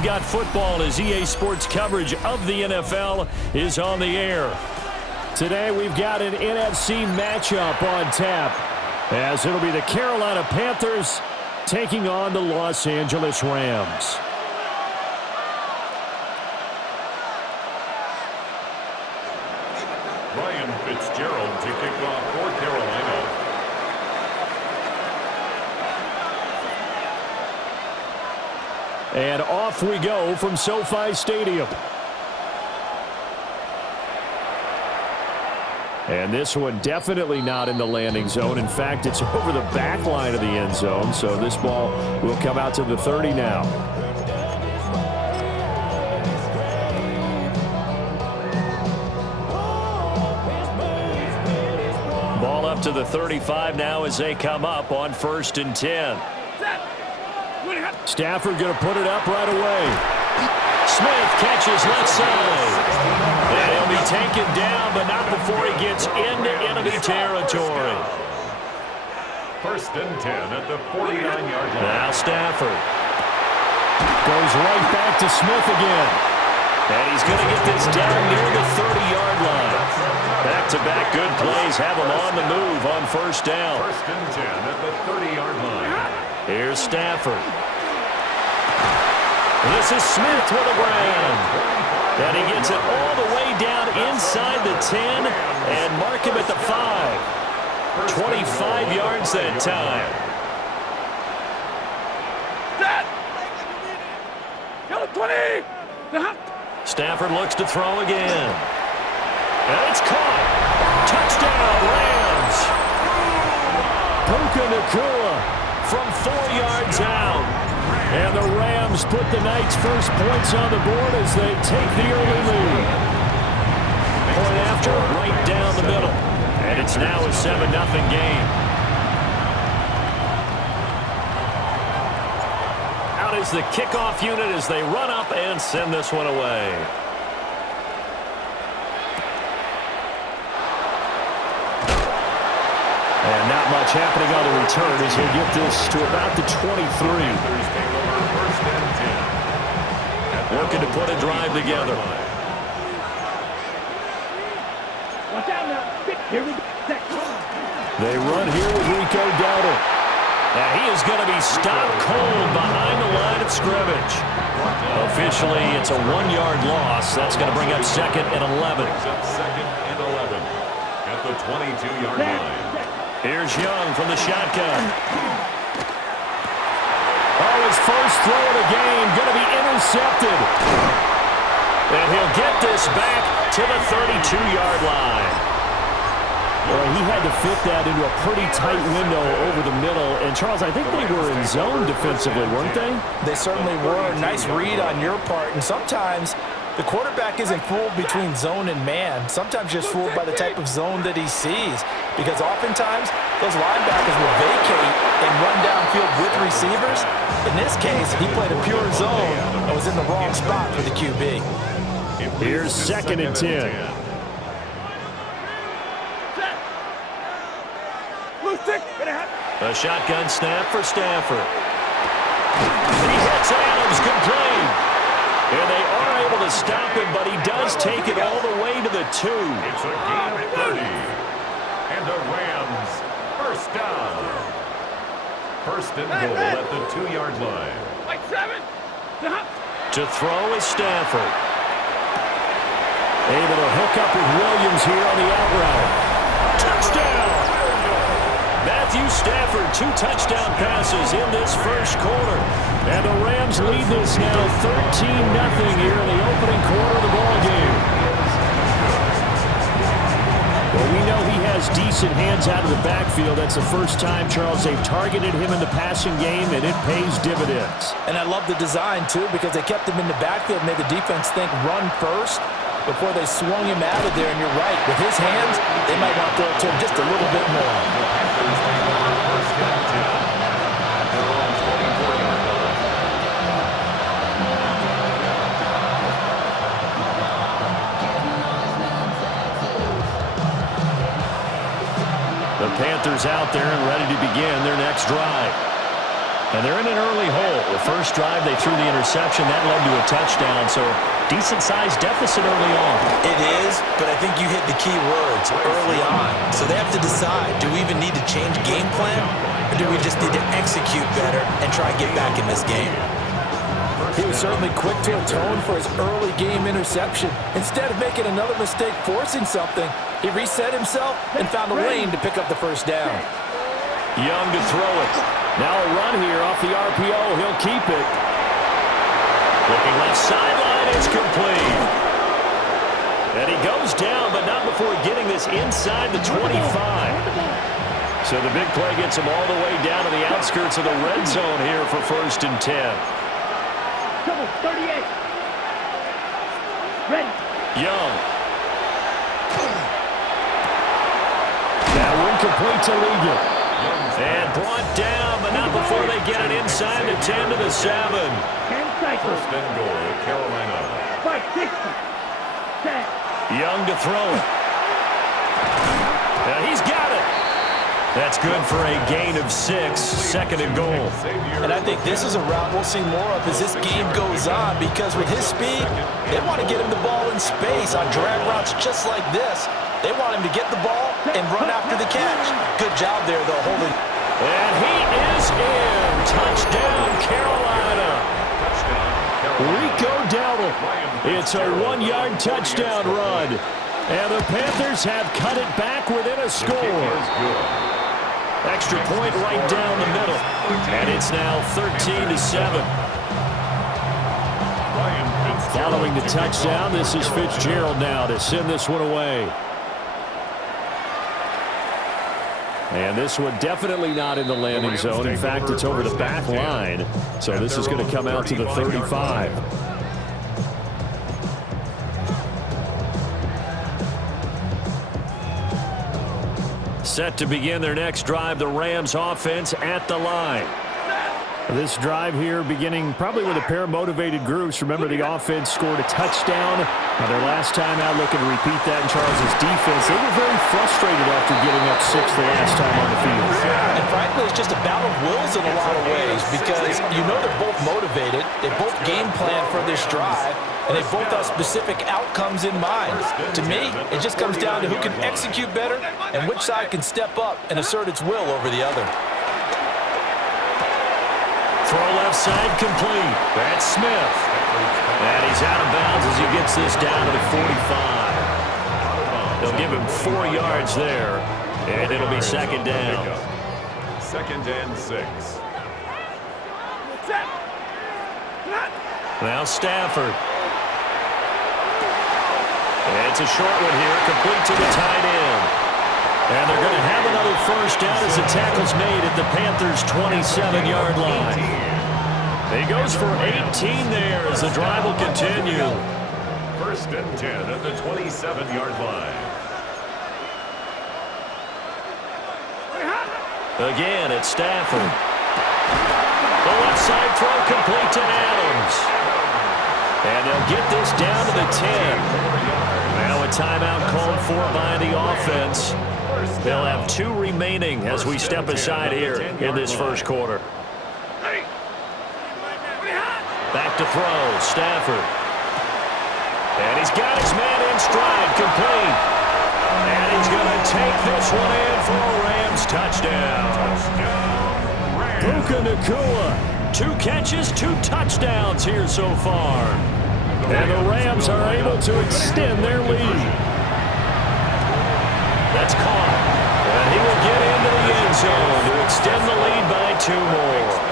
we've got football as EA Sports coverage of the NFL is on the air. Today we've got an NFC matchup on tap, as it'll be the Carolina Panthers taking on the Los Angeles Rams. Ryan Fitzgerald to kick off for Carolina. And off we go from SoFi Stadium. And this one definitely not in the landing zone. In fact, it's over the back line of the end zone. So this ball will come out to the 30 now. Ball up to the 35 now as they come up on 1st and 10. Stafford going to put it up right away. Smith catches left side. And he'll be taken down, but not before he gets into enemy territory. 1st and 10 at the 49-yard line. Now Stafford goes right back to Smith again. And he's going to get this down near the 30-yard line. Back-to-back good plays have him on the move on 1st down. 1st and 10 at the 30-yard line. Here's Stafford. This is Smith with a grab. And he gets it all the way down inside the 10 and mark him at the 5. 25 yards that time. Stafford looks to throw again. And it's caught. Touchdown, Rams. Puka Nacua from 4 yards out. And the Rams put the night's first points on the board as they take the early lead. Point after, right down the middle. And it's now a 7-0 game. Out is the kickoff unit as they run up and send this one away. And not much happening on the return as he'll get this to about the 23. Working to put a drive together. They run here with Rico Dowdle. And he is going to be stopped cold behind the line of scrimmage. Officially, it's a 1-yard loss. That's going to bring up 2nd and 11. Second and 11 at the 22-yard line. Here's Young from the shotgun. Oh, his first throw of the game going to be intercepted. And he'll get this back to the 32-yard line. Well, he had to fit that into a pretty tight window over the middle. And, Charles, I think they were in zone defensively, weren't they? They certainly were. Nice read on your part. And sometimes the quarterback isn't fooled between zone and man. Sometimes just fooled by the type of zone that he sees. Because oftentimes, those linebackers will vacate and run downfield with receivers. In this case, he played a pure zone and was in the wrong spot for the QB. Here's 2nd and 10. A shotgun snap for Stafford. He hits Adams complete. And they are able to stop him, but he does take it all the way to the 2. It's a gain of 30. And the Rams, 1st down. 1st and goal at the 2-yard line. To throw is Stafford. Able to hook up with Williams here on the out route. Touchdown! Matthew Stafford, 2 touchdown passes in this first quarter. And the Rams lead this now 13-0 here in the opening quarter of the ballgame. Well, we know he has decent hands out of the backfield. That's the first time, Charles, they've targeted him in the passing game, and it pays dividends. And I love the design, too, because they kept him in the backfield, made the defense think run first before they swung him out of there. And you're right, with his hands, they might want to throw it to him just a little bit more. The Panthers out there and ready to begin their next drive. And they're in an early hole. The first drive, they threw the interception. That led to a touchdown, so decent-sized deficit early on. It is, but I think you hit the key words, early on. So they have to decide, do we even need to change game plan, or do we just need to execute better and try and get back in this game? He was certainly quick to atone for his early game interception. Instead of making another mistake forcing something, he reset himself and found a lane to pick up the first down. Young to throw it. Now a run here off the RPO. He'll keep it. Looking left sideline. It's complete. And he goes down, but not before getting this inside the 25. So the big play gets him all the way down to the outskirts of the red zone here for 1st and 10. 38. Ready. Young. That one complete to Liga. And brought down, but not before they get it inside the 10 to the 7. 10 seconds. 1st and goal, Carolina. 560. 10. Young to throw it. He's got it. That's good for a gain of 6, 2nd and goal. And I think this is a route we'll see more of as this game goes on, because with his speed, they want to get him the ball in space on drag routes just like this. They want him to get the ball and run after the catch. Good job there, though, holding. And he is in. Touchdown, Carolina. Rico Dowdle. It's a 1-yard touchdown run. And the Panthers have cut it back within a score. Extra point right down the middle. And it's now 13-7. Following the touchdown, this is Fitzgerald now to send this one away. And this one definitely not in the landing zone. In fact, it's over the back line. So this is going to come out to the 35. Set to begin their next drive, the Rams offense at the line. This drive here beginning probably with a pair of motivated groups. Remember, the offense scored a touchdown. Their last time out, looking to repeat that in Charles' defense. They were very frustrated after getting up 6 the last time on the field. And frankly, it's just a battle of wills in a lot of ways, because you know they're both motivated. They both game plan for this drive, and they both have specific outcomes in mind. To me, it just comes down to who can execute better and which side can step up and assert its will over the other. Throw left side complete. That's Smith. And he's out of bounds as he gets this down to the 45. They'll give him 4 yards there, and it'll be 2nd down. 2nd and 6. Now Stafford. It's a short one here, complete to the tight end. And they're going to have another first down as the tackle's made at the Panthers' 27-yard line. He goes for 18 there as the drive will continue. 1st and 10 at the 27-yard line. Again, it's Stafford. The left side throw complete to Adams. And they'll get this down to the 10. Now a timeout called for by the offense. They'll have 2 remaining as we step aside here in this first quarter. Back to throw, Stafford. And he's got his man in stride, complete. And he's going to take this one in for a Rams touchdown. Puka Nacua, 2 catches, 2 touchdowns here so far. And the Rams are able to extend their lead. That's caught. And he will get into the end zone to extend the lead by 2 more.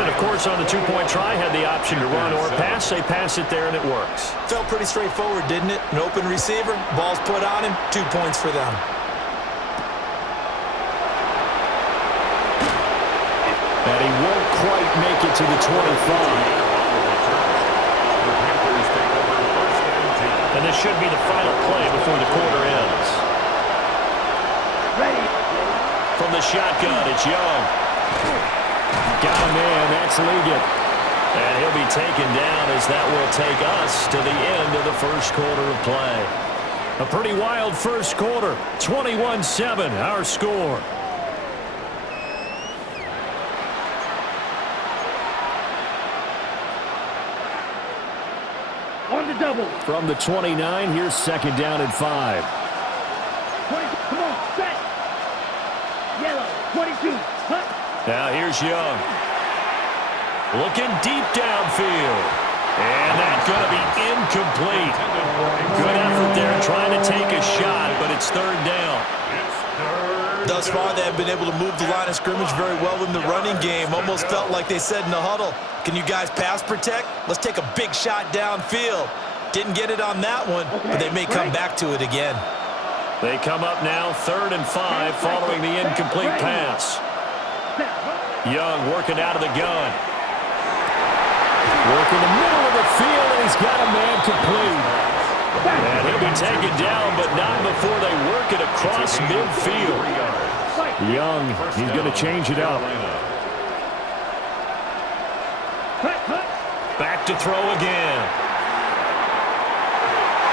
And, of course, on the 2-point try, had the option to run or pass. They pass it there, and it works. Felt pretty straightforward, didn't it? An open receiver, ball's put on him, 2 points for them. And he won't quite make it to the 25. And this should be the final play before the quarter ends. Ready. From the shotgun, it's Young. Got him in, that's Liggett. And he'll be taken down as that will take us to the end of the first quarter of play. A pretty wild first quarter, 21-7, our score. On the double. From the 29, here's second down and 5. 20, come on, set. Yellow, 22, hut. Now here's Young. Looking deep downfield. And that's going to be incomplete. Good effort there trying to take a shot, but it's third down. Thus far, they have been able to move the line of scrimmage very well in the running game. Almost felt like they said in the huddle, can you guys pass protect? Let's take a big shot downfield. Didn't get it on that one, but they may come back to it again. They come up now, 3rd and 5, following the incomplete pass. Young working out of the gun. Working the middle of the field, and he's got a man complete. And he'll be taken down, but not before they work it across midfield. Young, he's going to change it up. Back to throw again.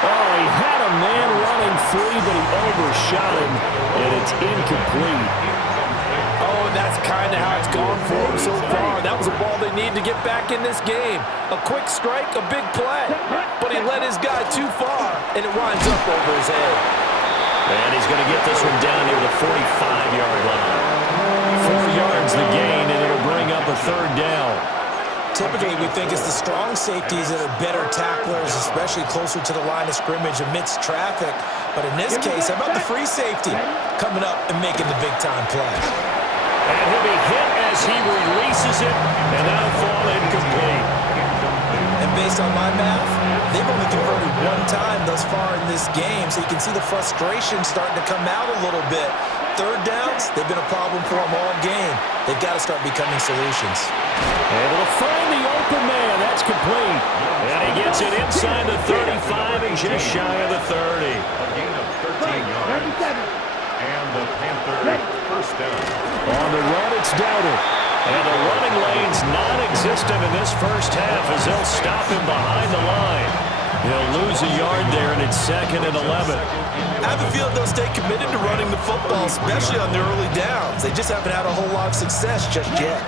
Oh, he had a man running free, but he overshot him, and it's incomplete. Oh, and that's kind of how it's gone for him so far. That was a ball they need to get back in this game. A quick strike, a big play. But he led his guy too far, and it winds up over his head. And he's going to get this one down near the 45-yard line. 4 yards the gain, and it'll bring up a third down. Typically, we think it's the strong safeties that are better tacklers, especially closer to the line of scrimmage amidst traffic. But in this case, how about the free safety coming up and making the big-time play? And he'll be hit as he releases it, and that'll fall incomplete. And based on my math, they've only converted one time thus far in this game, so you can see the frustration starting to come out a little bit. Third downs, they've been a problem for them all game. They've got to start becoming solutions. Able to find the open man. That's complete. And he gets it inside the 35 and just shy of the 30. A gain of 13 yards. And the Panthers first down. On the run, it's Dowdle. And the running lane's non-existent in this first half as they'll stop him behind the line. He'll lose a yard there, and it's 2nd and 11. I have a feeling they'll stay committed to running the football, especially on the early downs. They just haven't had a whole lot of success just yet.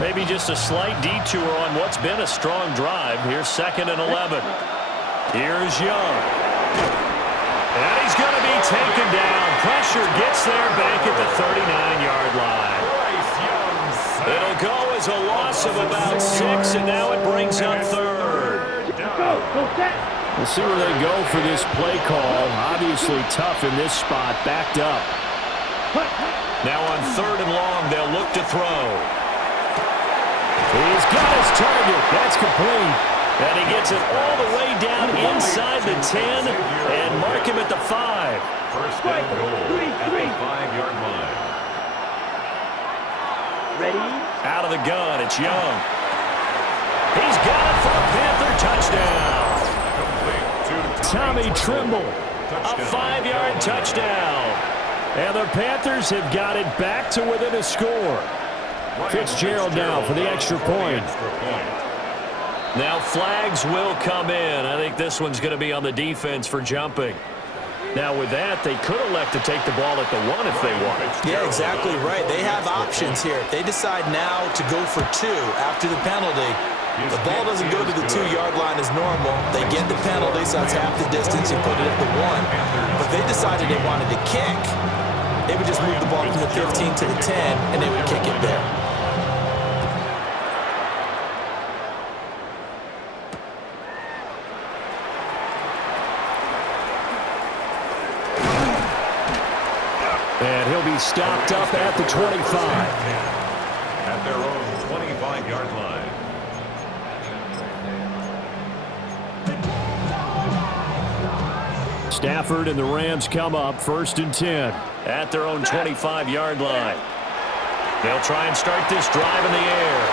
Maybe just a slight detour on what's been a strong drive. Here's 2nd and 11. Here's Young. And he's going to be taken down. Pressure gets there back at the 39-yard line. It'll go as a loss of about 6, and now it brings up 3rd. We'll see where they go for this play call. Obviously tough in this spot, backed up. Now on 3rd and long, they'll look to throw. He's got his target. That's complete. And he gets it all the way down inside the 10 and mark him at the 5. First and goal at the 5-yard line. Ready? Out of the gun, it's Young. He's got it for a Panther touchdown. Tommy Trimble, a 5-yard touchdown. And the Panthers have got it back to within a score. Fitzgerald now for the extra point. Now flags will come in. I think this one's going to be on the defense for jumping. Now with that, they could elect to take the ball at the 1 if they want. Yeah, exactly right. They have options here. If they decide now to go for 2 after the penalty, the ball doesn't go to the 2-yard line as normal. They get the penalty, so that's half the distance. You put it at the 1. But if they decided they wanted to kick, they would just move the ball from the 15 to the 10, and they would kick it there. And he'll be stopped up at the 25. At their own 25-yard line. Stafford and the Rams come up 1st and 10 at their own 25-yard line. They'll try and start this drive in the air.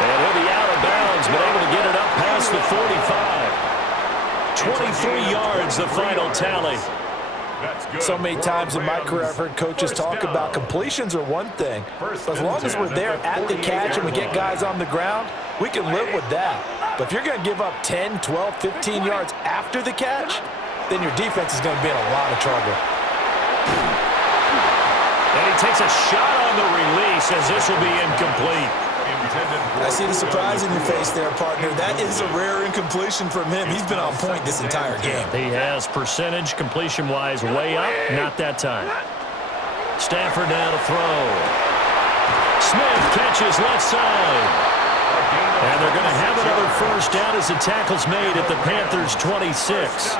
And he'll be out of bounds, but able to get it up past the 45. 23 yards, the final tally. So many times in my career I've heard coaches talk about completions are one thing. But as long as we're there at the catch and we get guys on the ground, we can live with that. But if you're going to give up 10, 12, 15 yards after the catch, then your defense is going to be in a lot of trouble. And he takes a shot on the release as this will be incomplete. I see the surprise in your face there, partner. That is a rare incompletion from him. He's been on point this entire game. He has percentage completion-wise way up. Not that time. Stafford now to throw. Smith catches left side. And they're going to have another first down as the tackle's made at the Panthers' 26.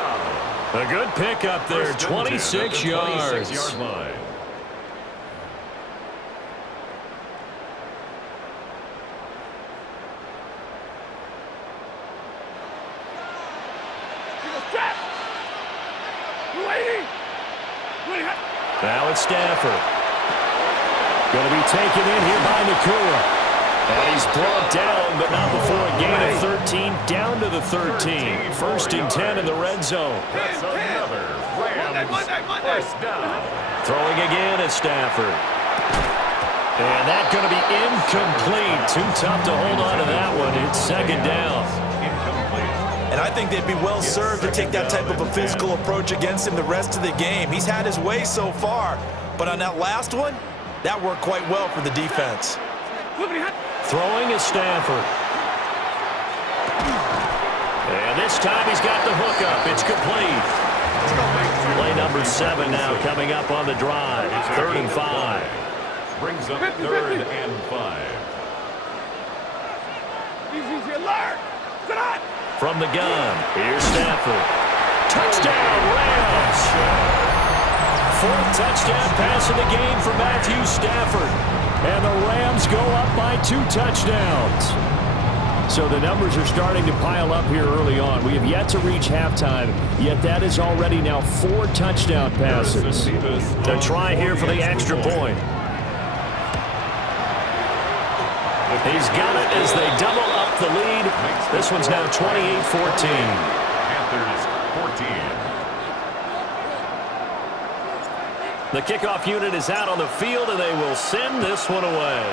A good pickup there, 26 yards. Now it's Stafford. Going to be taken in here by Nakua. And he's brought down, but not before a gain of 13, down to the 13. First and 10 in the red zone. That's another Rams first down. Throwing again at Stafford. And that's going to be incomplete. Too tough to hold on to that one. It's second down. And I think they'd be well served to take that type of a physical approach against him the rest of the game. He's had his way so far, but on that last one, that worked quite well for the defense. Throwing is Stafford. And this time he's got the hook up. It's complete. Play number 7 now coming up on the drive. 3rd and 5. Brings up 3rd and 5. From the gun, here's Stafford. Touchdown, Rams! 4th touchdown pass of the game for Matthew Stafford. And the Rams go up by 2 touchdowns. So the numbers are starting to pile up here early on. We have yet to reach halftime, yet that is already now 4 touchdown passes. A try here for the extra point. He's got it as they double up the lead. This one's now 28-14. Panthers 14. The kickoff unit is out on the field, and they will send this one away.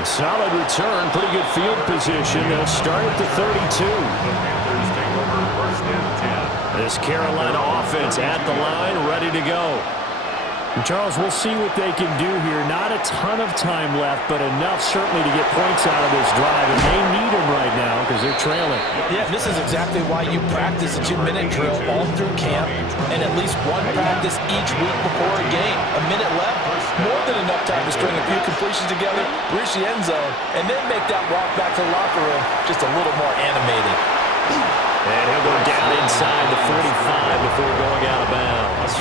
A solid return, pretty good field position. They'll start at the 32. Panthers take over 1st and 10. This Carolina offense at the line, ready to go. And Charles, we'll see what they can do here. Not a ton of time left, but enough certainly to get points out of this drive. And they need them right now because they're trailing. Yeah, this is exactly why you practice a 2-minute drill all through camp and at least one practice each week before a game. A minute left, more than enough time to string a few completions together, reach the end zone, and then make that walk back to the locker room just a little more animated. And he'll go down inside the 45 before going out of bounds.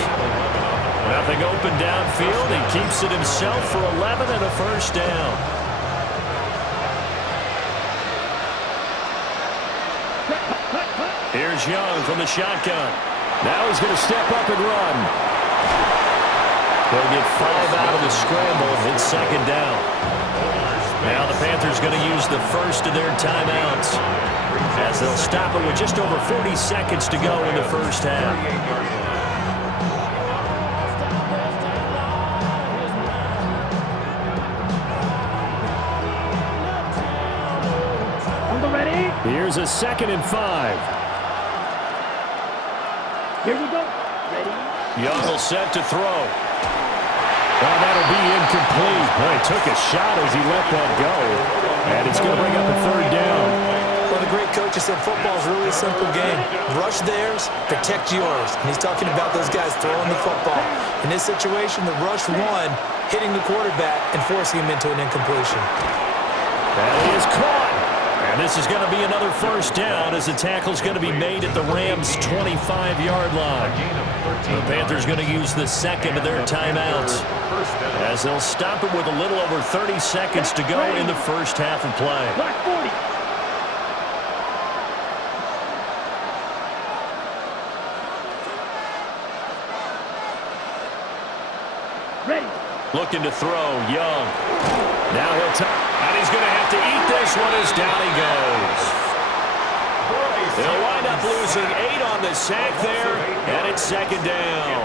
Nothing open downfield. He keeps it himself for 11 and a first down. Here's Young from the shotgun. Now he's going to step up and run. They'll get 5 out of the scramble. It's second down. Now the Panthers going to use the first of their timeouts, as they'll stop it with just over 40 seconds to go in the first half. Here's a 2nd and 5. Here we go. Ready? Young will set to throw. Well, that'll be incomplete. Well, he took a shot as he let that go. And it's going to bring up a 3rd down. Well, the great coach has said football is really a simple game. Rush theirs, protect yours. And he's talking about those guys throwing the football. In this situation, the rush won, hitting the quarterback and forcing him into an incompletion. That is caught. And this is going to be another first down as the tackle's going to be made at the Rams' 25-yard line. The Panthers going to use the 2nd of their timeouts, as they'll stop it with a little over 30 seconds to go in the first half of play. Block 40. Ready. Looking to throw, Young. Now and he's going to have to eat this one as down he goes. They'll wind up losing 8 on the sack there, and it's second down.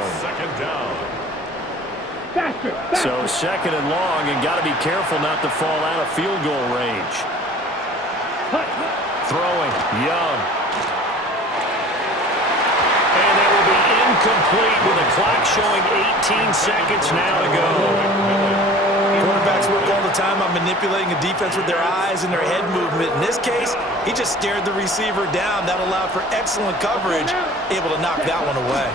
Faster. So 2nd and long, and got to be careful not to fall out of field goal range. Throwing, Young. And that will be incomplete with the clock showing 18 seconds now to go. Quarterbacks work all the time on manipulating a defense with their eyes and their head movement. In this case, he just stared the receiver down. That allowed for excellent coverage, able to knock that one away.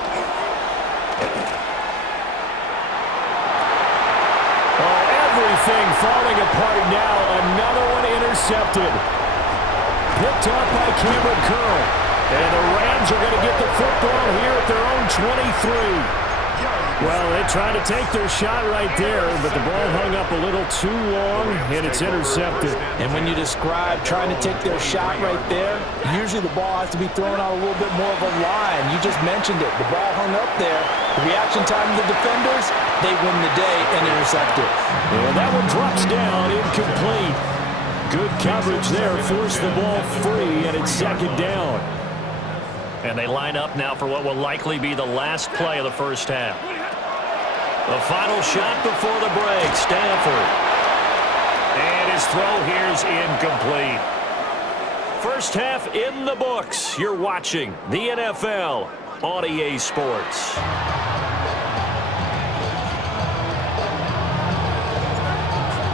Oh, everything falling apart now. Another one intercepted. Picked off by Cameron Curl. And the Rams are going to get the football here at their own 23. Well, they tried to take their shot right there, but the ball hung up a little too long, and it's intercepted. And when you describe trying to take their shot right there, usually the ball has to be thrown out a little bit more of a line. You just mentioned it. The ball hung up there. The reaction time of the defenders, they win the day and intercept it. And that one drops down, incomplete. Good coverage there, forced the ball free, and it's second down. And they line up now for what will likely be the last play of the first half. The final shot before the break, Stanford. And his throw here is incomplete. First half in the books. You're watching the NFL on EA Sports.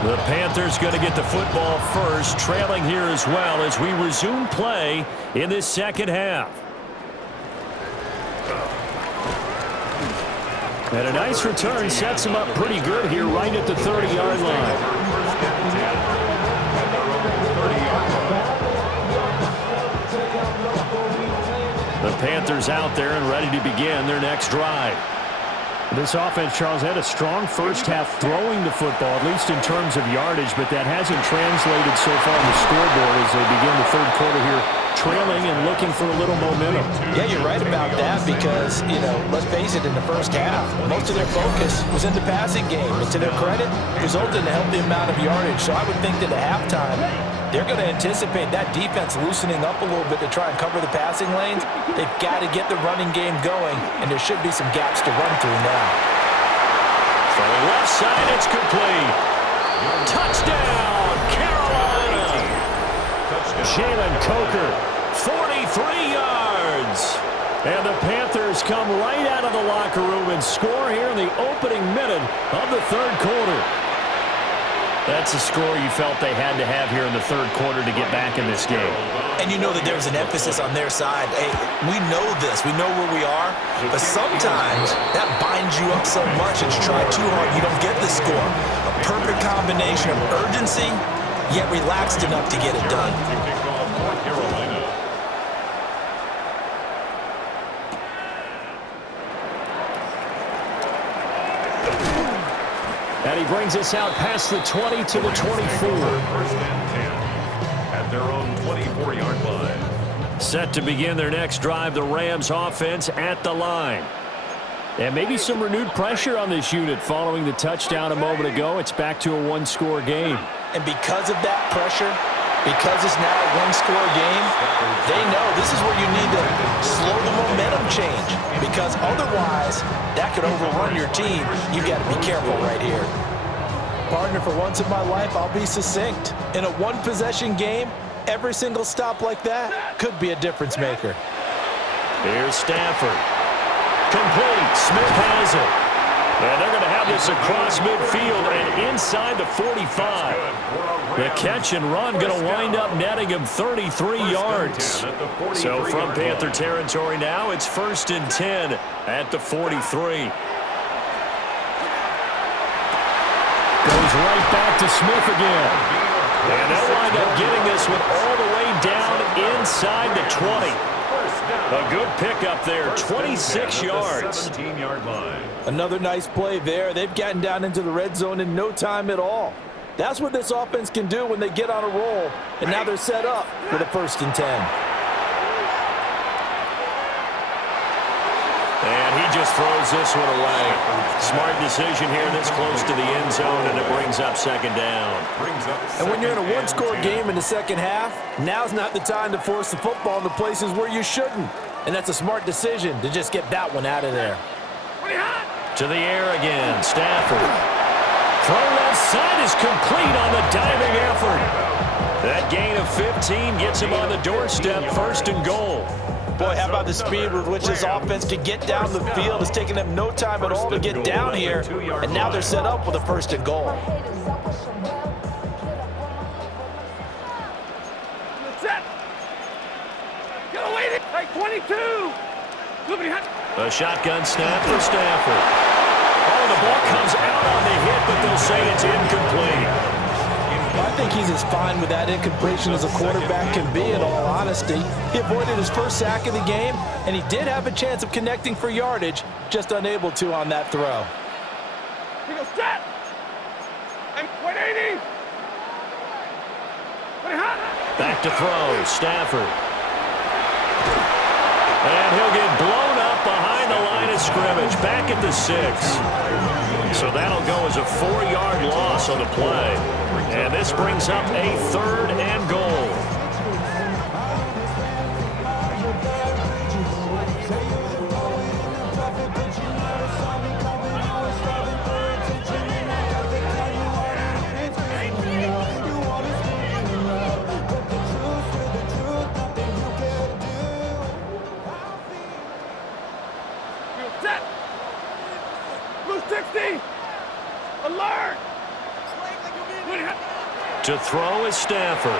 The Panthers going to get the football first, trailing here as well as we resume play in this second half. And a nice return sets him up pretty good here right at the 30-yard line. The Panthers out there and ready to begin their next drive. This offense, Charles, had a strong first half throwing the football, at least in terms of yardage, but that hasn't translated so far on the scoreboard as they begin the third quarter here, trailing and looking for a little momentum. Yeah, you're right about that because, let's face it, in the first half, most of their focus was in the passing game. And to their credit, resulted in a healthy amount of yardage. So I would think that at halftime, they're going to anticipate that defense loosening up a little bit to try and cover the passing lanes. They've got to get the running game going, and there should be some gaps to run through now. From the left side, it's complete. Touchdown, Carolina! Jalen Coker, 43 yards. And the Panthers come right out of the locker room and score here in the opening minute of the third quarter. That's a score you felt they had to have here in the third quarter to get back in this game. And you know that there's an emphasis on their side. Hey, we know this. We know where we are. But sometimes that binds you up so much that you try too hard, you don't get the score. A perfect combination of urgency, yet relaxed enough to get it done. And he brings us out past the 20 to the 24. First and 10 at their own 24-yard line. Set to begin their next drive, the Rams offense at the line. And maybe some renewed pressure on this unit following the touchdown a moment ago. It's back to a one-score game. And because of that pressure, because it's now a one-score game, they know this is where you need to slow the momentum change. Because otherwise, that could overrun your team. You've got to be careful right here. Partner, for once in my life, I'll be succinct. In a one-possession game, every single stop like that could be a difference maker. Here's Stanford. Complete. Smith has it. And they're going to have this across midfield and inside the 45. The catch and run going to wind up netting him 33 yards. So from Panther territory now, it's 1st and 10 at the 43. Goes right back to Smith again. And they'll wind up getting this one all the way down inside the 20. A good pickup there, 26 yards. 17-yard line. Another nice play there. They've gotten down into the red zone in no time at all. That's what this offense can do when they get on a roll. And now they're set up for the 1st and 10. And he just throws this one away. Smart decision here this close to the end zone, and it brings up second down. And when you're in a one-score game in the second half, now's not the time to force the football into places where you shouldn't. And that's a smart decision to just get that one out of there. To the air again, Stafford. Throw left side is complete on the diving effort. That gain of 15 gets him on the doorstep, 1st and goal. Boy, how about the speed with which this offense can get down the field? It's taking them no time at all to get down here, and now they're set up with a 1st and goal. Set. Get away. Like 22. A shotgun snap for Stafford. Oh, the ball comes out on the hit, but they'll say it's incomplete. I think he's as fine with that incompletion as a quarterback can be, in all honesty. He avoided his first sack of the game, and he did have a chance of connecting for yardage, just unable to on that throw. He goes set. I'm 180. Back to throw, Stafford. And he'll get blown up behind the line of scrimmage, back at the 6. So that'll go as a 4-yard loss on the play. And this brings up a 3rd and goal. Set. Blue 60. Alert. To throw is Stafford.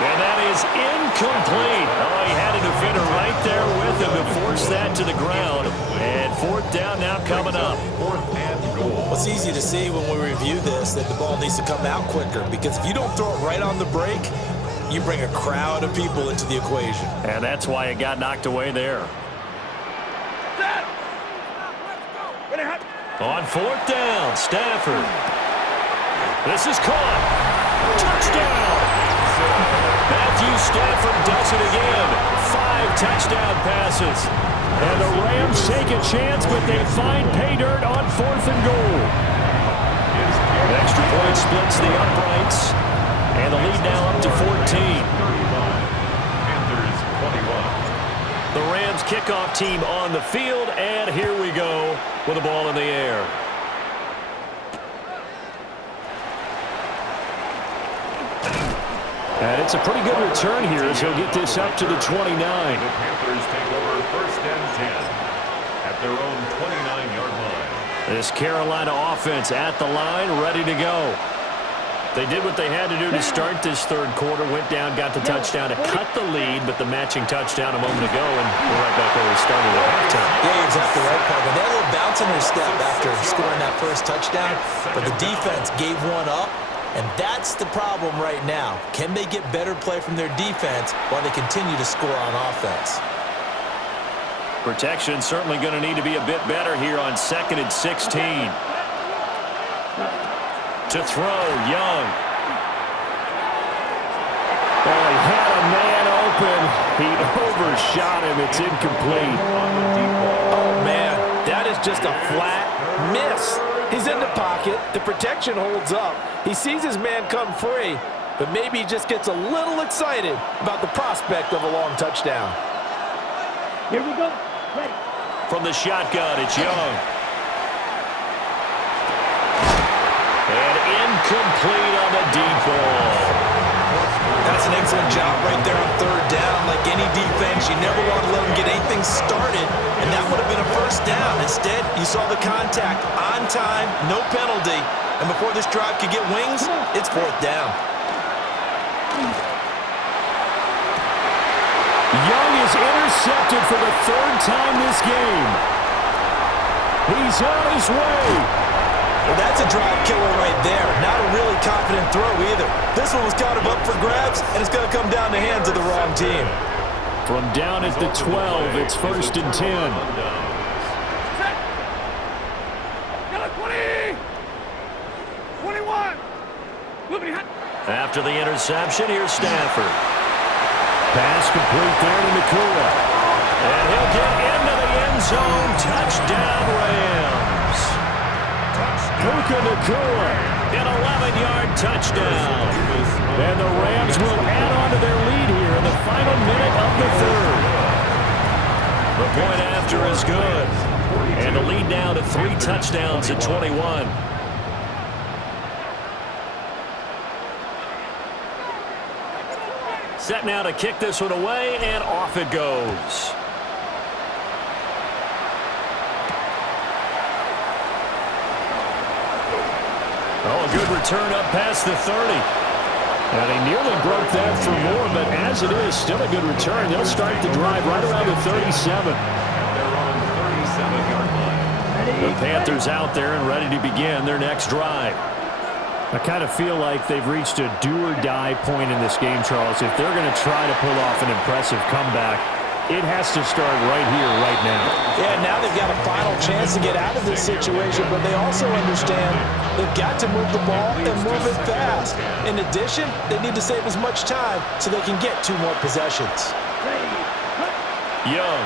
And that is incomplete. Oh, he had a defender right there with him to force that to the ground. And 4th down now coming up. 4th and goal. Well, it's easy to see when we review this that the ball needs to come out quicker, because if you don't throw it right on the break, you bring a crowd of people into the equation. And that's why it got knocked away there. Set. On 4th down, Stafford. This is caught. Touchdown. Matthew Stafford does it again. 5 touchdown passes. And the Rams take a chance, but they find pay dirt on 4th and goal. Extra point splits the uprights. And the lead now up to 14. Panthers 21. The Rams kickoff team on the field, and here we go with the ball in the air. And it's a pretty good return here as he'll get this up to the 29. The Panthers take over 1st and 10 at their own 29-yard line. This Carolina offense at the line, ready to go. They did what they had to do to start this 3rd quarter, went down, got the touchdown to cut the lead, but the matching touchdown a moment ago, and we're right back where we started at halftime. Yeah, you're exactly right, Paul. They had a little bounce in their step after scoring that first touchdown, but the defense gave one up, and that's the problem right now. Can they get better play from their defense while they continue to score on offense? Protection certainly going to need to be a bit better here on 2nd and 16. To throw, Young. Oh, he had a man open. He overshot him. It's incomplete. Oh, man, that is just a flat miss. He's in the pocket. The protection holds up. He sees his man come free, but maybe he just gets a little excited about the prospect of a long touchdown. Here we go. Ready. From the shotgun, it's Young. And incomplete on the deep ball. That's an excellent job right there on 3rd down. Like any defense, you never want to let them get anything started, and that would have been a 1st down. Instead, you saw the contact on time, no penalty, and before this drive could get wings, it's 4th down. Young is intercepted for the 3rd time this game. He's on his way. Well, that's a drive killer right there. Not a really confident throw either. This one was kind of up for grabs, and it's going to come down the hands of the wrong team. From down at the 12, it's 1st and 10. Set. 20. 21. Moving hot. After the interception, here's Stafford. Pass complete there to Nakua. And he'll get into the end zone. Touchdown, Rams. Puka Nakua, an 11-yard touchdown. And the Rams will add on to their lead here in the final minute of the 3rd. The point after is good. And the lead now to 3 touchdowns at 21. Set now to kick this one away, and off it goes. Oh, a good return up past the 30. And he nearly broke that for more, but as it is, still a good return. They'll start the drive right around the 37. They're on 37-yard line. The Panthers out there and ready to begin their next drive. I kind of feel like they've reached a do-or-die point in this game, Charles. If they're going to try to pull off an impressive comeback, it has to start right here, right now. Yeah, now they've got a final chance to get out of this situation, but they also understand they've got to move the ball and move it fast. In addition, they need to save as much time so they can get 2 more possessions. Young.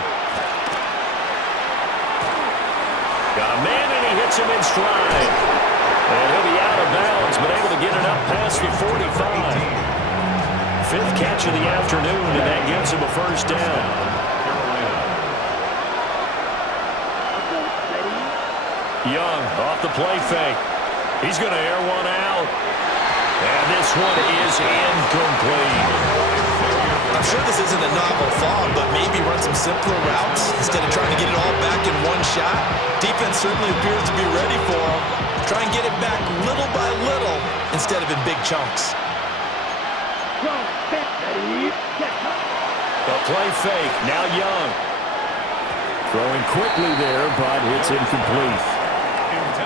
Got a man, and he hits him in stride. And he'll be out of bounds, but able to get it up past the 45. 5th catch of the afternoon, and that gives him a first down. Young off the play fake. He's going to air one out. And this one is incomplete. I'm sure this isn't a novel thought, but maybe run some simpler routes instead of trying to get it all back in one shot. Defense certainly appears to be ready for him. Try and get it back little by little instead of in big chunks. A play fake. Now Young. Throwing quickly there, but it's incomplete.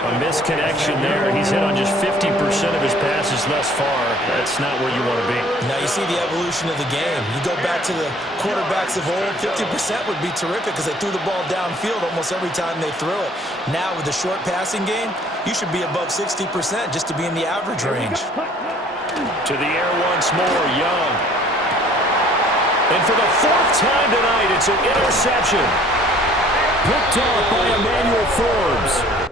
A misconnection there. He's hit on just 50% of his passes thus far. That's not where you want to be. Now you see the evolution of the game. You go back to the quarterbacks of old, 50% would be terrific because they threw the ball downfield almost every time they threw it. Now with the short passing game, you should be above 60% just to be in the average range. To the air once more, Young. And for the 4th time tonight, it's an interception. Picked off by Emmanuel Forbes.